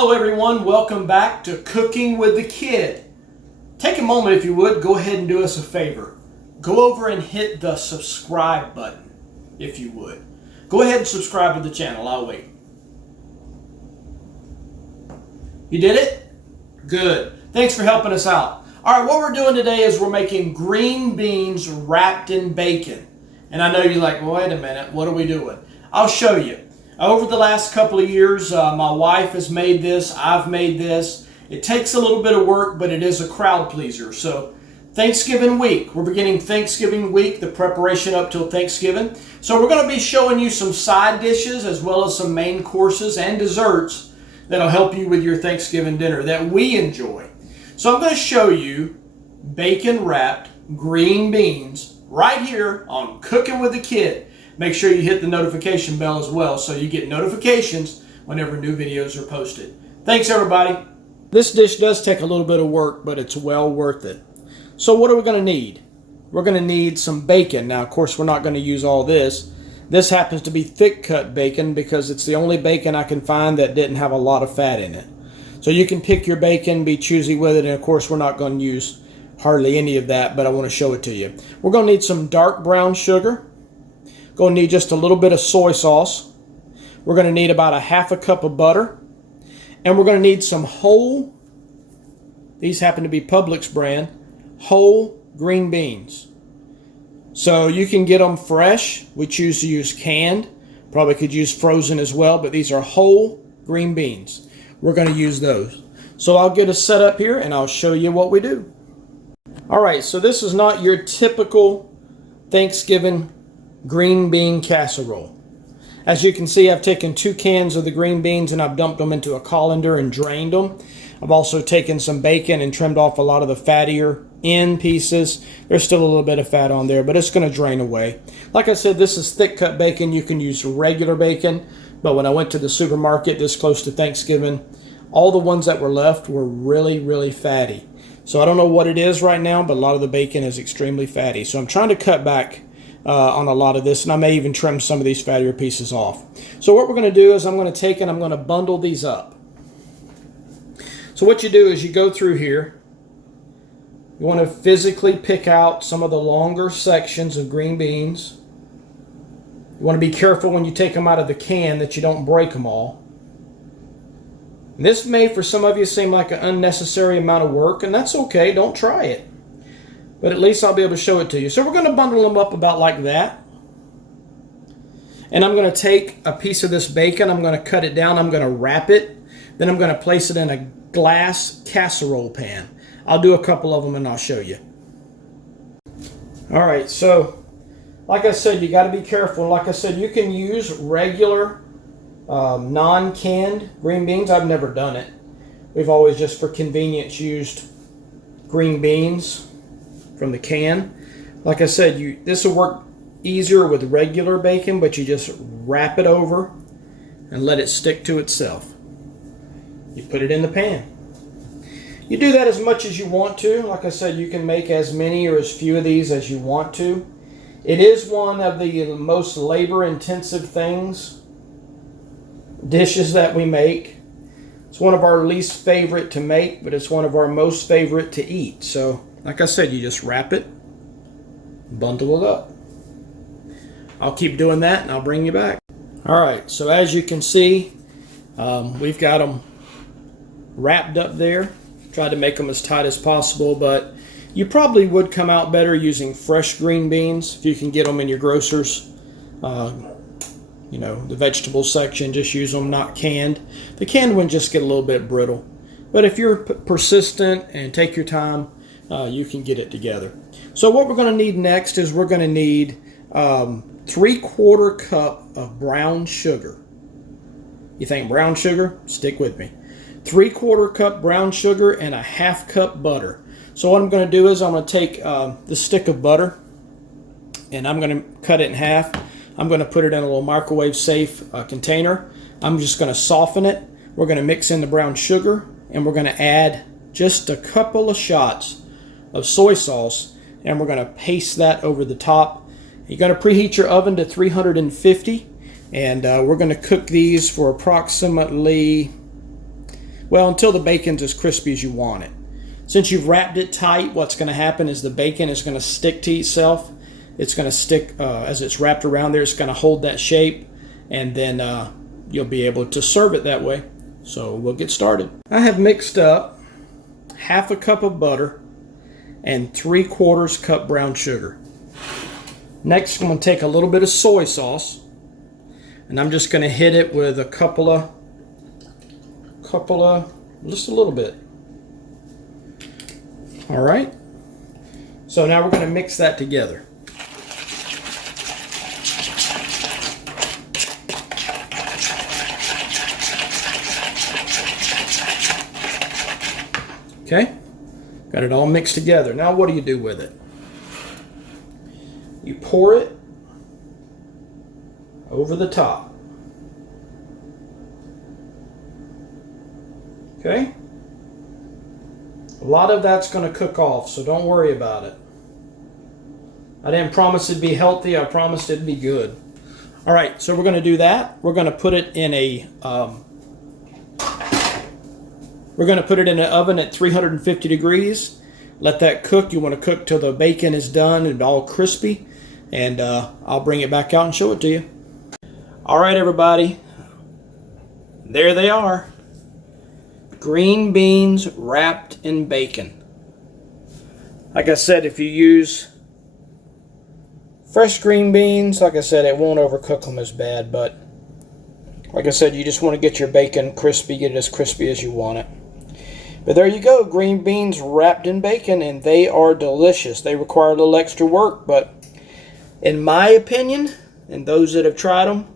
Hello everyone, welcome back to Cooking with the Kid. Take a moment if you would, go ahead and do us a favor. Go over and hit the subscribe button if you would. Go ahead and subscribe to the channel, I'll wait. You did it? Good. Thanks for helping us out. Alright, what we're doing today is we're making green beans wrapped in bacon. And I know you're like, well, wait a minute, what are we doing? I'll show you. Over the last couple of years, my wife has made this, I've made this. It takes a little bit of work, but it is a crowd pleaser. So Thanksgiving week, we're beginning Thanksgiving week, the preparation up till Thanksgiving. So we're going to be showing you some side dishes as well as some main courses and desserts that'll help you with your Thanksgiving dinner that we enjoy. So I'm going to show you bacon wrapped green beans right here on Cooking with the Kid. Make sure you hit the notification bell as well so you get notifications whenever new videos are posted. Thanks everybody. This dish does take a little bit of work, but it's well worth it. So what are we going to need? We're going to need some bacon. Now, of course, we're not going to use all this. This happens to be thick cut bacon because it's the only bacon I can find that didn't have a lot of fat in it. So you can pick your bacon, be choosy with it, and of course we're not going to use hardly any of that, but I want to show it to you. We're going to need some dark brown sugar. Going to need just a little bit of soy sauce. We're going to need about a half a cup of butter. And we're going to need some whole, these happen to be Publix brand, whole green beans. So you can get them fresh. We choose to use canned. Probably could use frozen as well, but these are whole green beans. We're going to use those. So I'll get us set up here and I'll show you what we do. All right, so this is not your typical Thanksgiving green bean casserole. As you can see, I've taken 2 cans of the green beans and I've dumped them into a colander and drained them. I've also taken some bacon and trimmed off a lot of the fattier end pieces. There's still a little bit of fat on there, but it's going to drain away. Like I said, this is thick cut bacon. You can use regular bacon, but when I went to the supermarket this close to Thanksgiving, all the ones that were left were really fatty. So I don't know what it is right now, but a lot of the bacon is extremely fatty. So I'm trying to cut back on a lot of this, and I may even trim some of these fattier pieces off. So what we're going to do is I'm going to take and I'm going to bundle these up. So what you do is you go through here. You want to physically pick out some of the longer sections of green beans. You want to be careful when you take them out of the can that you don't break them all. And this may for some of you seem like an unnecessary amount of work, and that's okay, don't try it. But at least I'll be able to show it to you. So we're going to bundle them up about like that. And I'm going to take a piece of this bacon. I'm going to cut it down. I'm going to wrap it. Then I'm going to place it in a glass casserole pan. I'll do a couple of them and I'll show you. All right, so like I said, you got to be careful. Like I said, you can use regular non-canned green beans. I've never done it. We've always just for convenience used green beans from the can. Like I said, this will work easier with regular bacon, but you just wrap it over and let it stick to itself. You put it in the pan. You do that as much as you want to. Like I said, you can make as many or as few of these as you want to. It is one of the most labor-intensive dishes that we make. It's one of our least favorite to make, but it's one of our most favorite to eat. So like I said, you just wrap it, bundle it up. I'll keep doing that and I'll bring you back. All right, so as you can see, we've got them wrapped up there. Tried to make them as tight as possible, but you probably would come out better using fresh green beans if you can get them in your grocers. You know, the vegetable section, just use them, not canned. The canned ones just get a little bit brittle. But if you're persistent and take your time, you can get it together. So what we're going to need next is we're going to need 3/4 cup of brown sugar. You think brown sugar? Stick with me. 3/4 cup brown sugar and a half cup butter. So what I'm going to do is I'm going to take this stick of butter and I'm going to cut it in half. I'm going to put it in a little microwave safe container. I'm just going to soften it. We're going to mix in the brown sugar and we're going to add just a couple of shots of soy sauce, and we're going to paste that over the top. You're going to preheat your oven to 350, and we're going to cook these for approximately Well, until the bacon's as crispy as you want it. Since you've wrapped it tight, what's going to happen is the bacon is going to stick to itself. It's going to stick as it's wrapped around there. It's going to hold that shape, and then you'll be able to serve it that way. So we'll get started. I have mixed up half a cup of butter and 3/4 cup brown sugar. Next, I'm going to take a little bit of soy sauce, and I'm just going to hit it with a couple of, just a little bit. All right. So now we're going to mix that together. Okay. Got it all mixed together. Now what do you do with it? You pour it over the top. Okay? A lot of that's going to cook off, so don't worry about it. I didn't promise it'd be healthy. I promised it'd be good. All right, so we're going to do that. We're going to put it in a oven at 350 degrees. Let that cook. You want to cook till the bacon is done and all crispy, and I'll bring it back out and show it to you. All right, everybody. There they are. Green beans wrapped in bacon. Like I said, if you use fresh green beans, like I said, it won't overcook them as bad, but like I said, you just want to get your bacon crispy, get it as crispy as you want it. But there you go, green beans wrapped in bacon, and they are delicious. They require a little extra work, but in my opinion, and those that have tried them,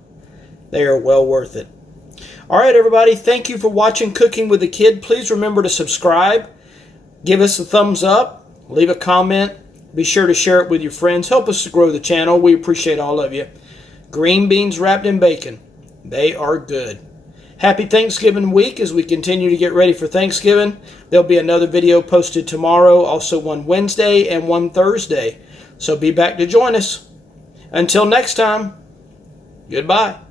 they are well worth it. All right, everybody, thank you for watching Cooking with a Kid. Please remember to subscribe, give us a thumbs up, leave a comment, be sure to share it with your friends. Help us to grow the channel. We appreciate all of you. Green beans wrapped in bacon. They are good. Happy Thanksgiving week as we continue to get ready for Thanksgiving. There'll be another video posted tomorrow, also one Wednesday and one Thursday. So be back to join us. Until next time, goodbye.